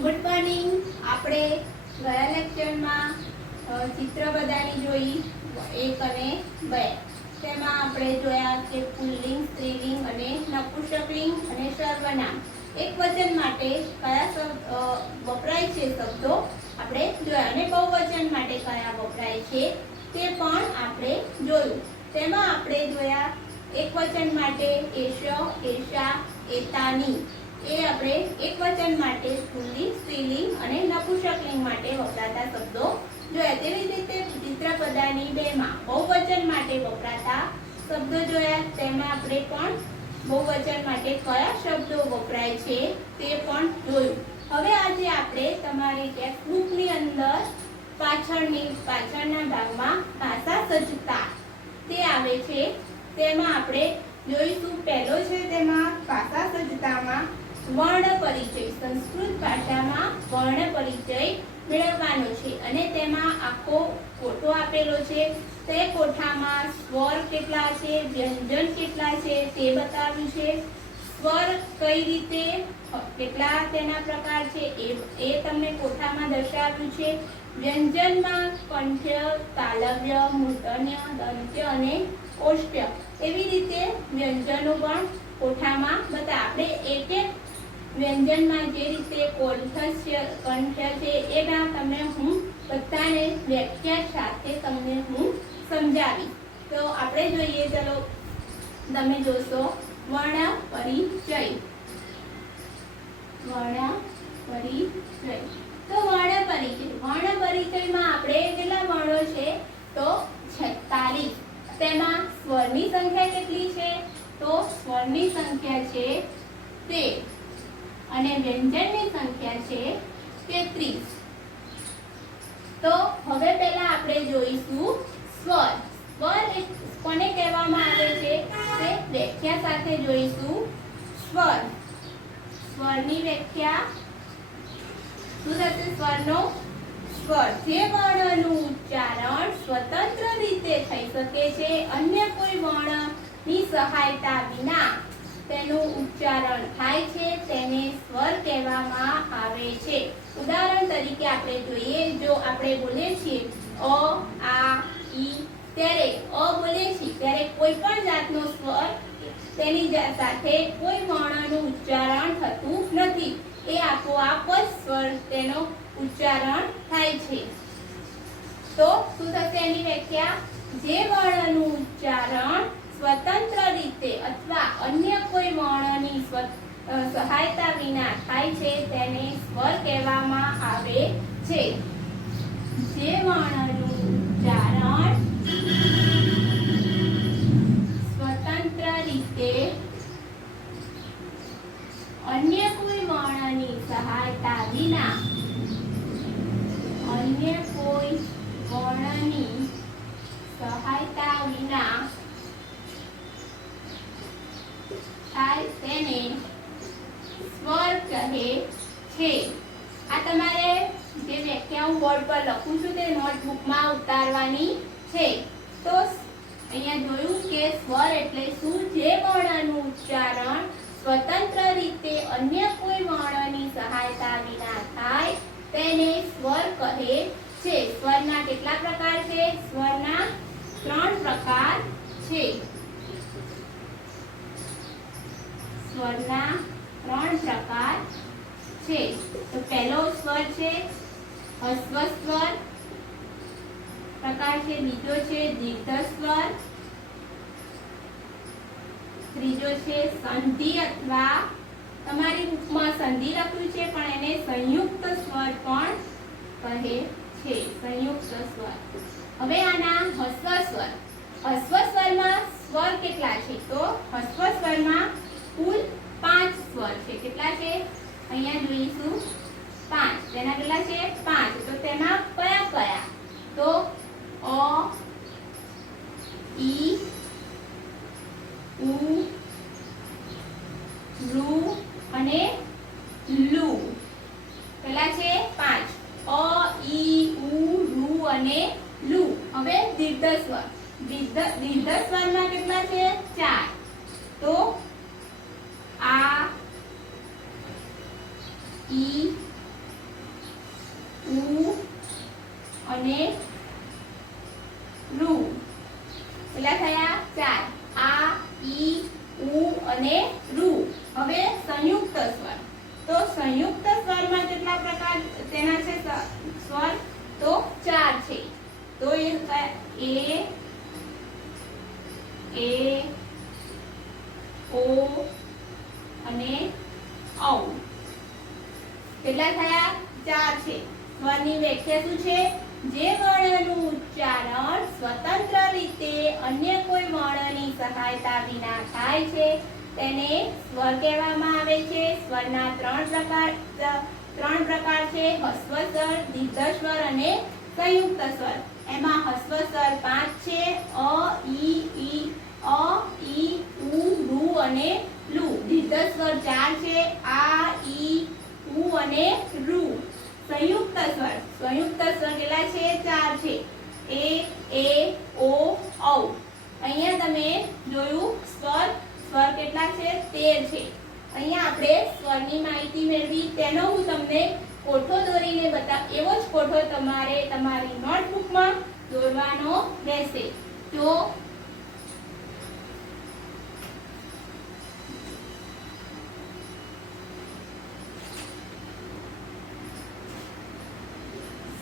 Good morning. આપણે ગયા લેક્ચરમાં ચિત્ર બધાની જોઈ 1 અને 2. તેમાં આપણે જોયા કે પુલ્લિંગ, સ્ત્રીલિંગ અને નપુંસકલિંગ અને સર્વનામ એકવચન માટે કયા વપરાય છે શબ્દો આપણે જોયા અને બહુવચન માટે કયા વપરાય છે તે પણ આપણે જોયું. તેમાં આપણે જોયા એકવચન માટે એશ, એશા, એતાની એ આપણે એકવચન માટે પુલ્લિંગ, સ્ત્રીલિંગ અને નપુંસકલિંગ માટે વપરાતા શબ્દો જોયા. તેવી જ રીતે ચિત્રપદાની 2 માં બહુવચન માટે વપરાતા શબ્દો જોયા. તેમાં આપણે પણ બહુવચન માટે કયા શબ્દો વપરાય છે તે પણ જોયું. હવે આજે આપણે તમારી ટેક્સ્ટબુકની અંદર પાછળના ભાગમાં ભાષા સજ્જતા તે આવે છે. તેમાં આપણે જોઈશું. પહેલો છે તેમાં ભાષા સજ્જતામાં વર્ણ પરિચય. સંસ્કૃત ભાષામાં વર્ણ પરિચય મેળવવાનો છે અને તેમાં આખો કોઠો આપેલો છે. તે કોઠામાં સ્વર કેટલા છે, વ્યંજન કેટલા છે તે બતાવ્યું છે. સ્વર કઈ રીતે, કેટલા તેના પ્રકાર છે એ તમને કોઠામાં દર્શાવ્યું છે. વ્યંજનમાં કંઠ્ય, તાલવ્ય, મૂર્ધન્ય, દંત્ય અને ઓષ્ઠ્ય એવી રીતે વ્યંજનો પણ કોઠામાં બતા. આપણે એક એક વ્યંજનમાં જે રીતે કંઠ્ય છે એના તમને હું બધાને વ્યાખ્યા સાથે તમને હું સમજાવી. તો આપણે જોઈએ, ચલો તમે જોશો વર્ણ પરિચય. વર્ણ પરિચય તો વર્ણ પરિચયમાં આપણે કેટલા વર્ણો છે તો 46. તેમાં સ્વરની સંખ્યા કેટલી છે તો સ્વરની સંખ્યા છે 13 અને વ્યંજનની સંખ્યા છે 33. તો હવે પહેલા આપણે જોઈશું સ્વર. સ્વર કોને કહેવામાં આવે છે તે વ્યાખ્યા સાથે જોઈશું. સ્વર, સ્વરની વ્યાખ્યા શું થશે? સ્વરનો સ્વર જે વર્ણનું ઉચ્ચારણ સ્વતંત્ર રીતે થઈ શકે છે, અન્ય કોઈ વર્ણની સહાયતા વિના તેનું ઉચ્ચારણ થાય છે, તેને સ્વર કહેવામાં આવે છે. ઉદાહરણ તરીકે આપણે જોઈએ, જો આપણે બોલીએ છીએ અ, આ, ઈ, ત્યારે અ બોલીએ છીએ ત્યારે કોઈ પણ જાતનો સ્વર તેની સાથે કોઈ વર્ણનું ઉચ્ચારણ થતું નથી. એ આપોઆપ જ સ્વર તેનો ઉચ્ચારણ થાય છે. તો શું થશે એની વ્યાખ્યા? જે વર્ણનું ઉચ્ચારણ સ્વતંત્ર રીતે અથવા અન્ય કોઈ વર્ણની સહાયતા વિના થાય છે તેને સ્વર કહેવામાં આવે છે. જે વર્ણનું ઉચ્ચારણ સ્વતંત્ર રીતે અન્ય કોઈ વર્ણની સહાયતા વિના થાય તેને સ્વર કહે છે. આ તમારે જે વ્યાખ્યા હું બોર્ડ પર લખું છું તે નોટબુકમાં ઉતારવાની છે. તો અહીંયા જોયું કે સ્વર એટલે શું? જે વર્ણનું ઉચ્ચારણ સ્વતંત્ર રીતે અન્ય કોઈ વર્ણની સહાયતા વિના થાય તેને સ્વર કહે છે. સ્વરના કેટલા પ્રકાર છે? સ્વરના 3 પ્રકાર છે. સ્વરના 3 પ્રકાર છે. તો પહેલો સ્વર છે હસ્વ સ્વર પ્રકાર છે, બીજો છે દીર્ઘ સ્વર, ત્રીજો છે સંધિ અથવા તમારી બુકમાં સંધિ લખ્યું છે પણ એને સંયુક્ત સ્વર પણ કહે છે. સંયુક્ત સ્વર. હવે આના હસ્વ સ્વર. હસ્વ સ્વરમાં સ્વર કેટલા છે તો હસ્વ સ્વરમાં કુલ 5 સ્વર છે. કેટલા છે? અહીંયા જોઈશું 5. તેના કેટલા છે? 5. તો તેમાં કયા કયા? તો અ, ઈ, ઉ, ઋ અને લુ. કેટલા છે? 5. અ, ઈ, ઉ, ઋ અને લુ. હવે દીર્ઘ સ્વર. દીર્ઘ સ્વરમાં કેટલા છે? 4. તો આ, ઈ, અને રૂ. કેટલા થયા? 4. આ, ઈ, ઉ અને રૂ. હવે સંયુક્ત સ્વર. તો સંયુક્ત સ્વરમાં કેટલા પ્રકાર તેના છે સ્વર? તો 4 છે. તો એ ઓ અને ઔ. કેટલા થયા? 4 છે. સ્વરની વ્યાખ્યા શું છે? જે વર્ણનું ઉચ્ચારણ સ્વતંત્ર રીતે અન્ય કોઈ વર્ણની સહાયતા વિના થાય છે તેને સ્વર કહેવામાં આવે છે. સ્વરના ત્રણ પ્રકાર છે: હસ્વ સ્વર, દીર્ઘ સ્વર અને સંયુક્ત સ્વર. એમાં હસ્વ સ્વર 5 છે: અ, ઈ, ઉ, રૂ અને લુ. દીર્ઘ સ્વર 4 છે: આ, ઈ, ઉ અને રૂ. સંયુક્ત સ્વર કેટલા છે? 4 છે: એ, ઓ, ઔ. અહીંયા તમે જોયું સ્વર કેટલા છે? 13 છે. અહીંયા આપણે સ્વરની માહિતી મેળવી, તેનો હું તમને કોઠો દોરીને એવો જ કોઠો તમારે તમારી નોટબુકમાં દોરવાનો રહેશે. તો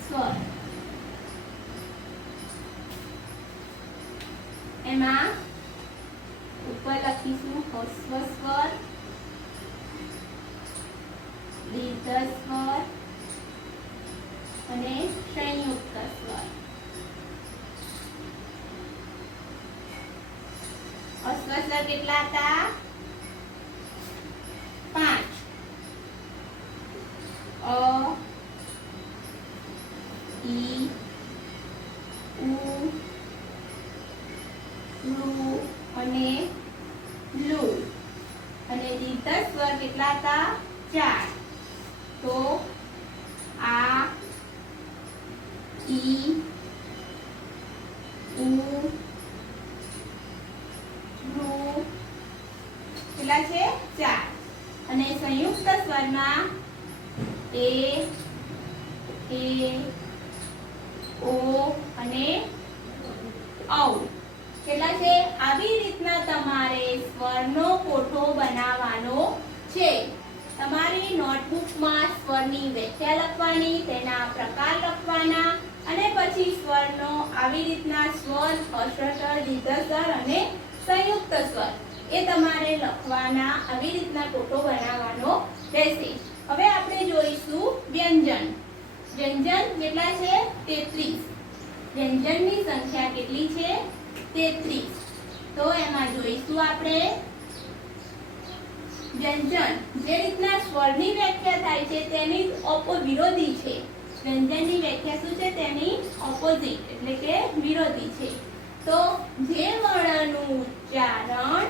સ્વર એમાં ઉપર લખીશું હસ્વ સ્વર, દીર્ઘ સ્વર અને સંયુક્ત સ્વર. હસ્વ સ્વર કેટલા હતા? 5. અ, ઈ, ઉ, રૂ અને લુ. અને દીર્ઘ સ્વર કેટલા હતા? 4. તો આ, ઈ, ઉ, રૂ. કેટલા છે? 4. અને સંયુક્ત સ્વરમાં એ, ઓ અને ઔ. કેટલા છે? આવી રીતના તમારે સ્વરનો કોઠો બનાવવાનો છે. તમારી નોટબુકમાં સ્વરની વ્યાખ્યા લખવાની, તેના પ્રકાર લખવાના અને પછી સ્વરનો આવી રીતના સ્વર, હસ્વ સ્વર, દીર્ઘ સ્વર અને સંયુક્ત સ્વર એ તમારે લખવાના. આવી રીતના કોઠો બનાવવાનો રહેશે. હવે આપણે જોઈશું વ્યંજન. વ્યંજન કેટલા છે? 33. વ્યંજનની સંખ્યા કેટલી છે? 33. તો એમાં જોઈશું આપણે વ્યંજન. જે રીતના સ્વરની વ્યાખ્યા થાય છે તેની વિરોધી છે. વ્યંજનની વ્યાખ્યા શું છે? તેની ઓપોઝિટ એટલે કે વિરોધી છે. તો જે વર્ણનું ઉચ્ચારણ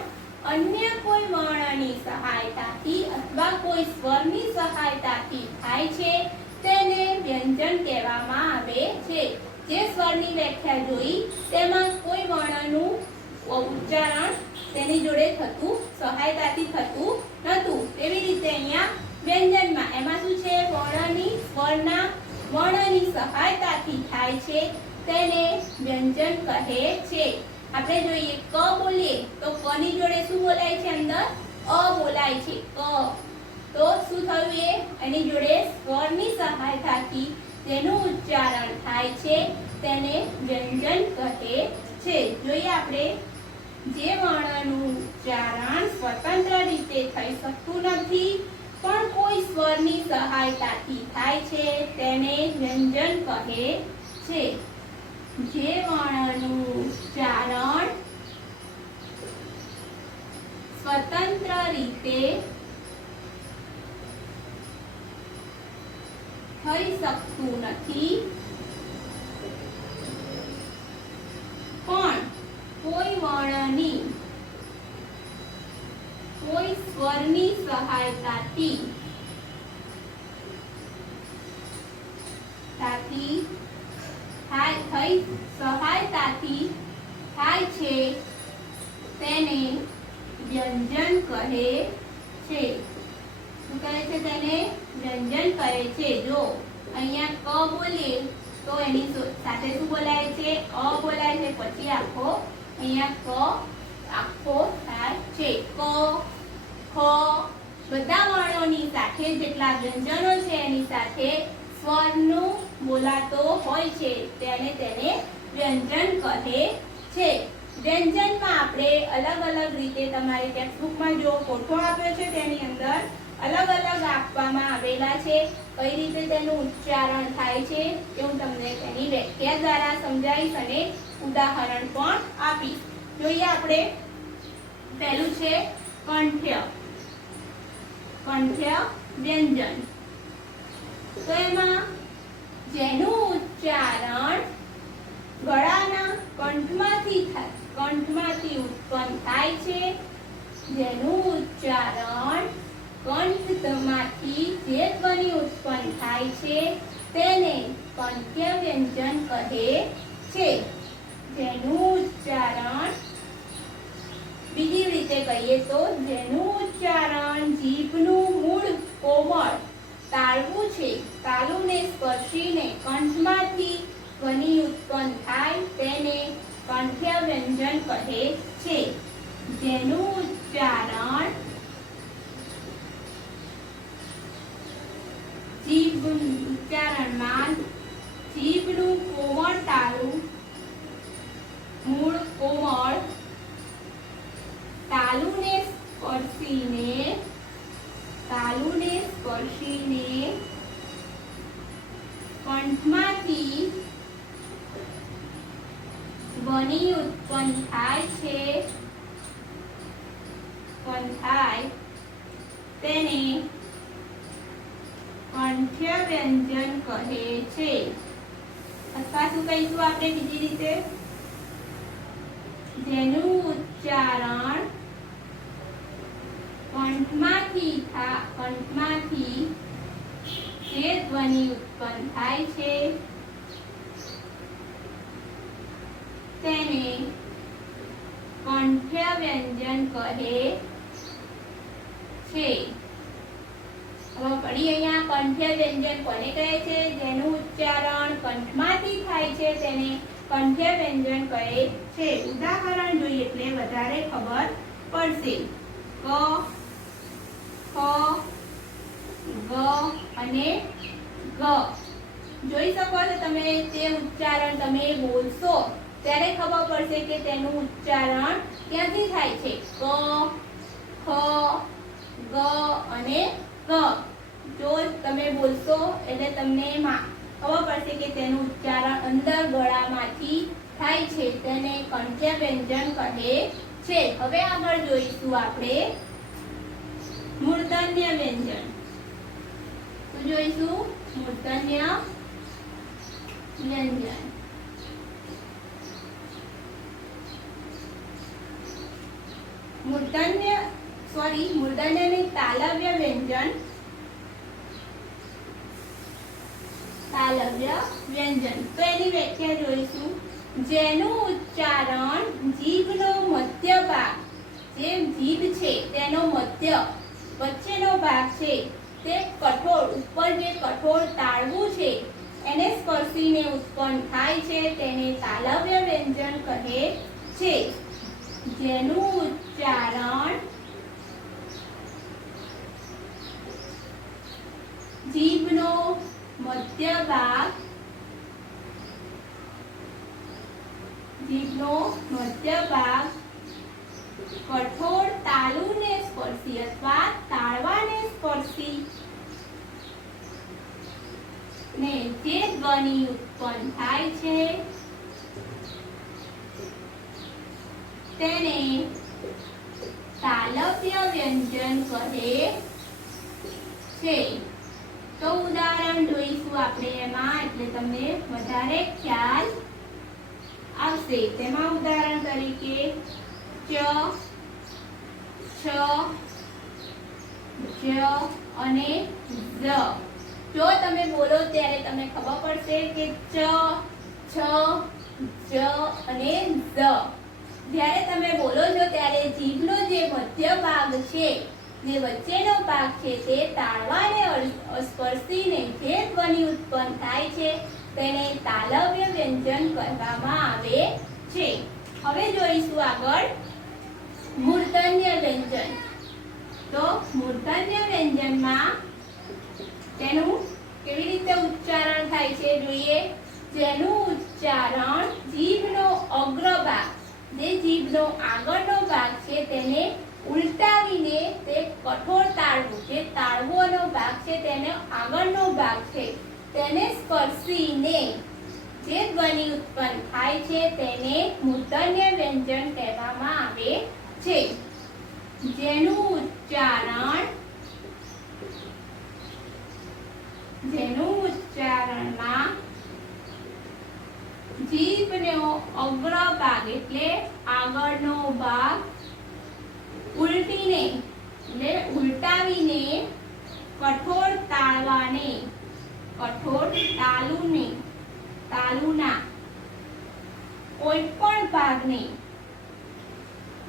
અન્ય કોઈ વર્ણની સહાયતાથી અથવા કોઈ સ્વરની સહાયતાથી થાય છે તેને વ્યંજન કહેવામાં આવે છે. જે સ્વરની વ્યાખ્યા જોઈ તેમાં કોઈ વર્ણનું ઉચ્ચારણ તેની જોડે સહાયતાથી થતું નહોતું. એવી રીતે અહીંયા વ્યંજનમાં એમાં શું છે? વર્ણની સહાયતાથી થાય છે તેને વ્યંજન કહે છે. આપણે જોઈએ ક બોલીએ તો ક ની જોડે શું બોલાય છે? અંદર અ બોલાય છે. ક તો શું થયું? એની જોડે સ્વરની સહાયતાથી તેનું ઉચ્ચારણ થાય છે તેને વ્યંજન કહે છે. જોઈએ આપણે જે વર્ણનું ઉચ્ચારણ સ્વતંત્ર રીતે થઈ શકતું નથી પણ કોઈ સ્વરની સહાયતાથી થાય છે તેને વ્યંજન કહે છે. જે વર્ણનું ઉચ્ચારણ સ્વતંત્ર રીતે થઈ શકતું નથી પણ કોઈ સ્વરની સહાયતાથી થાય છે તેને વ્યંજન કહે છે. શું કહે છે? તેને વ્યંજન કહે છે. જો અહીંયા ક બોલીએ તો એની સાથે શું બોલાય છે? અ બોલાય છે. પછી આખો અહીંયા ક આખો થાય છે. ક, ખ બધા વર્ણોની સાથે જેટલા વ્યંજનો છે એની સાથે સ્વરનું બોલાતો હોય છે તેને વ્યંજન કહે છે. વ્યંજનમાં આપણે અલગ અલગ રીતે તમારી ટેક્સ્ટબુકમાં જો કોઠો આપ્યો છે તેની અંદર અલગ અલગ આપવામાં આવેલા છે. કઈ રીતે તેનું ઉચ્ચારણ થાય છે એ હું તમને તેની વ્યાખ્યા દ્વારા સમજાવીશ અને ઉદાહરણ પણ આપીશ. જોઈએ આપણે પહેલું છે કંઠ્ય. કંઠ્ય વ્યંજન. તો એમાં જેનું ઉચ્ચારણ ગળાના કંઠમાંથી ઉત્પન્ન થાય છે, જેનું ઉચ્ચારણ કંઠમાંથી જે ધ્વનિ ઉત્પન્ન થાય છે તેને કંઠ્ય વ્યંજન કહે છે. જેનું ઉચ્ચારણ બીજી રીતે કહીએ તો જેનું ઉચ્ચારણ જીભનું મૂળ કોમળ તાળવું છે, તાલુને સ્પર્શીને કંઠમાંથી ધ્વનિ ઉત્પન્ન થાય તેને કંઠ્ય વ્યંજન કહે છે. જેનું ઉચ્ચારણ ઉચ્ચારણમાં જીભનું કોમળ તાલુ મૂળ કોમળ તાલુને સ્પર્શીને કંઠમાંથી ધ્વનિ ઉત્પન્ન થાય તેને કંઠ્ય વ્યંજન કહે છે. અથવા શું કહીશું આપણે બીજી રીતે? જેનું ઉચ્ચારણ કંઠમાંથી જે ધ્વનિ ઉત્પન્ન થાય છે તેને કંઠ્ય વ્યંજન કહે છે. હવે ફરી અહીંયા કંઠ્ય વ્યંજન કોને કહે છે? જેનું ઉચ્ચારણ કંઠમાંથી થાય છે તેને કંઠ્ય વ્યંજન કહે છે. ઉદાહરણ જોઈએ એટલે વધારે ખબર પડશે. ક, ખ, ગ અને ગ. જોઈ શકો છો તમે તે ઉચ્ચારણ તમે બોલશો ત્યારે ખબર પડશે કે તેનું ઉચ્ચારણ ક્યાંથી થાય છે. ક, ખ, ગ અને ગ. જો તમે બોલશો એટલે તમને ખબર પડશે કે તેનું ઉચ્ચારણ અંદર ગળામાંથી થાય છે તેને કંઠ્ય વ્યંજન કહે છે. હવે આગળ જોઈશું આપણે મૂર્ધન્ય વ્યંજન. તો જોઈશું મૂર્ધન્ય વ્યંજન. મૂર્ધન્ય ની તાલવ્ય વ્યંજન. તાલવ્ય વ્યંજન તો એની વ્યાખ્યા જોઈશું. જેનું ઉચ્ચારણ જીભનો મધ્ય ભાગ, જે જીભ છે તેનો મધ્ય વચ્ચેનો ભાગ છે તે કઠોળ ઉપર જે કઠોળ તાળવું છે એને સ્પર્શીને ઉત્પન્ન થાય છે તેને તાલવ્ય વ્યંજન કહે છે. જેનું ઉચ્ચારણ જીભનો મધ્ય ભાગ કઠોળ તાલુને સ્પર્શી અથવા તાળવાને સ્પર્શી ને જે ધ્વનિ ઉત્પન્ન થાય છે તેને તાલવ્ય વ્યંજન કહે છે. તો ઉદાહરણ જોઈશું આપણે એમાં એટલે તમને વધારે ખ્યાલ આવશે. તેમાં ઉદાહરણ તરીકે ચ, છ, જ અને જ. જો તમે બોલો ત્યારે તમને ખબર પડશે કે ચ, છ, જ અને જ. જ્યારે તમે બોલો છો ત્યારે જીભનો જે મધ્ય ભાગ છે ને વચ્ચેનો ભાગ છે તે તાળવાને સ્પર્શીને જે ધ્વનિ ઉત્પન્ન થાય છે તેને તાલવ્ય વ્યંજન કહેવામાં આવે છે. હવે જોઈશું આગળ મૂર્ધન્ય વ્યંજન. તો મૂર્ધન્ય વ્યંજનમાં તેનું કેવી રીતે ઉચ્ચારણ થાય છે જોઈએ. જેનું ઉચ્ચારણ જીભનો અગ્રભાગ, જે જીભનો આગળનો ભાગ છે તેને ઉલટાવીને તે કઠોર તાળવું, જે તાળવોનો ભાગ છે તેને આગળનો ભાગ છે તેને સ્પર્શીને જે ધ્વનિ ઉત્પન્ન થાય છે તેને મૂર્ધન્ય વ્યંજન કહેવામાં આવે છે. જેનું ઉચ્ચારણમાં જીભનો અગ્રભાગ એટલે આગળનો ભાગ ઉલટીને એટલે ઉલટાવીને કઠોર તાળવાને, કઠોર તાલુના કોઈ પણ ભાગને,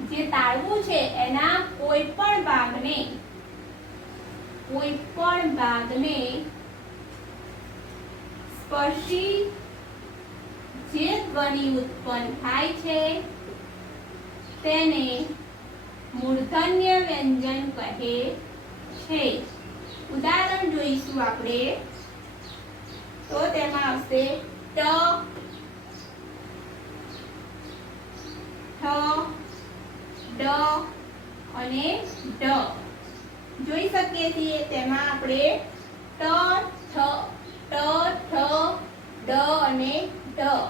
જે તાળવું છે એના કોઈ પણ ભાગને સ્પર્શી જે ધ્વનિ ઉત્પન્ન થાય છે તેને મૂર્ધન્ય વ્યંજન કહે છે. ઉદાહરણ જોઈશું આપણે. તો તેમાં આવશે ટ, ઠ, ડ અને ઢ. જોઈ શકીએ છીએ તેમાં આપણે ટ, ઠ, ડ અને ઢ.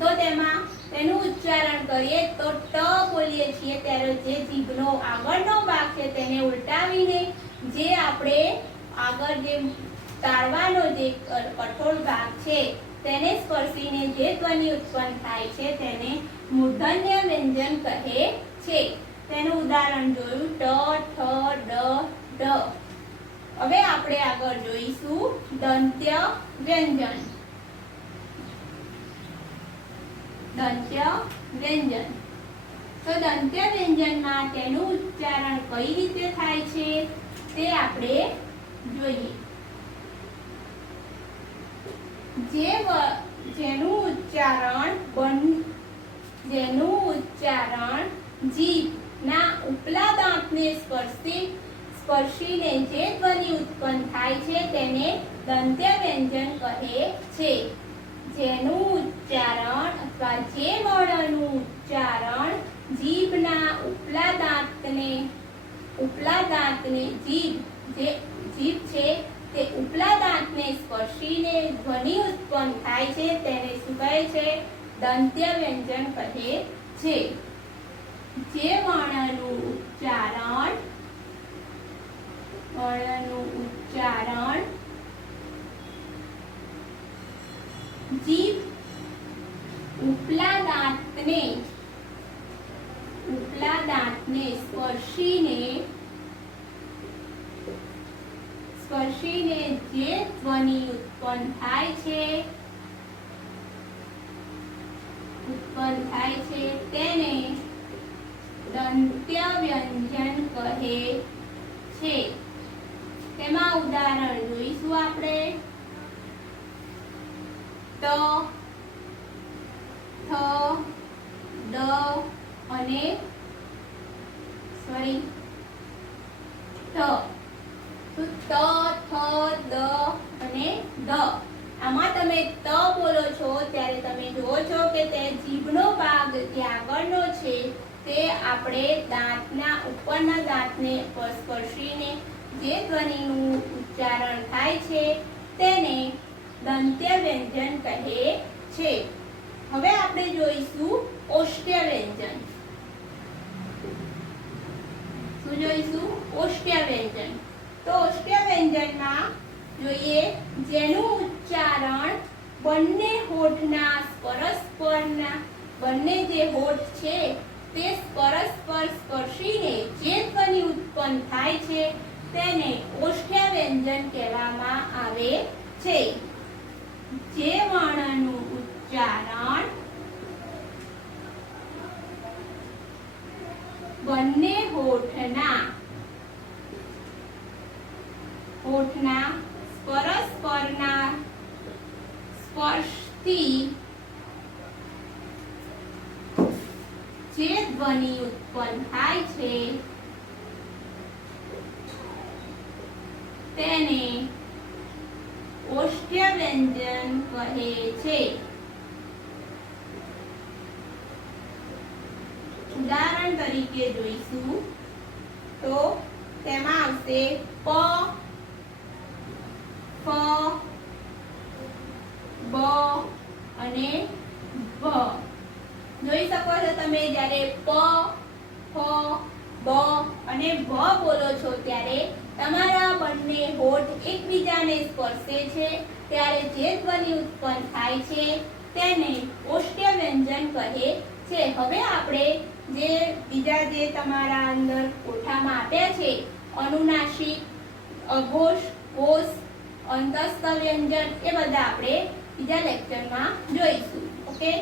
તો તેમાં તેનું ઉચ્ચારણ કરીએ તો ટ બોલીએ છીએ ત્યારે જે જીભનો આગળનો ભાગ છે તેને ઉલટાવીને જે આપણે આગળ જે તાળવાનો જે કઠોર ભાગ છે તેને સ્પર્શીને જે ધ્વનિ ઉત્પન્ન થાય છે તેને મૂર્ધન્ય વ્યંજન કહે છે. તેનું ઉદાહરણ જોયું ટ, ઠ, ડ, ઢ. હવે આપણે આગળ જોઈશું દંત્ય વ્યંજન. દંત્ય વ્યંજન. તો દંત્ય વ્યંજનમાં તેનું ઉચ્ચારણ કઈ રીતે થાય છે તે આપણે જોઈએ. જેનું ઉચ્ચારણ જીભના ઉપલા દાંતને સ્પર્શીને જે ધ્વનિ ઉત્પન્ન થાય છે તેને દંત્ય વ્યંજન કહે છે. જેનું ઉચ્ચારણ અથવા જે વર્ણનું ઉચ્ચારણ જીભના ઉપલા દાંતને જીભ છે તે ઉપલા દાંતને સ્પર્શીને ધ્વનિ ઉત્પન્ન થાય છે તેને શું કહે છે? દંત્ય વ્યંજન કહે છે. જે વર્ણનું ઉચ્ચારણ જીભ ઉપલા દાંતને સ્પર્શીને જે ધ્વનિ ઉત્પન્ન થાય છે તેને દંત્ય વ્યંજન કહે છે. તેમાં ઉદાહરણ જોઈશું આપણે. ત, થ, દ અને ત. તો ત, થ, દ અને દ. આમાં તમે ત બોલો છો ત્યારે તમે જુઓ છો કે તે જીભનો ભાગ જે આગળનો છે તે આપણે દાંતના ઉપરના દાંતને સ્પર્શીને જે ધ્વનિનું ઉચ્ચારણ થાય છે તેને દંત્ય વ્યંજન કહે છે. હવે આપણે જોઈશું ઓષ્ઠ્ય વ્યંજન. શું જોઈશું? ઓષ્ઠ્ય વ્યંજન. તો ઓષ્ઠ્ય વ્યંજનમાં જોઈએ જેનું ઉચ્ચારણ બંને હોઠના બંને જે હોઠ છે તે પરસ્પર સ્પર્શીને જે ધ્વનિ ઉત્પન્ન થાય છે તેને ઓષ્ઠ્ય વ્યંજન કહેવામાં આવે છે. જે વર્ણનું ઉચ્ચારણ બંને હોઠના સ્પર્શથી જે ધ્વનિ ઉત્પન્ન થાય છે તેને ઓષ્ઠ્ય વ્યંજન કહે છે. ઉદાહરણ તરીકે જોઈશું તો તેમાં આવશે પ, ફ, બ અને ભ. જોઈ શકો છો તમે જ્યારે પ, ફ, બ અને ભ બોલો છો ત્યારે તમારા બંને હોઠ એકબીજાને સ્પર્શે છે ત્યારે જે ધ્વનિ ઉત્પન્ન થાય છે તેને ઓષ્ઠ્ય વ્યંજન કહે છે. હવે આપણે જે બીજા જે તમારા અંદર કોઠામાં આપ્યા છે અનુનાસિક, અઘોષ, ઘોષ, અંતસ્થ વ્યંજન એ બધા આપણે બીજા લેક્ચરમાં જોઈશું. ઓકે.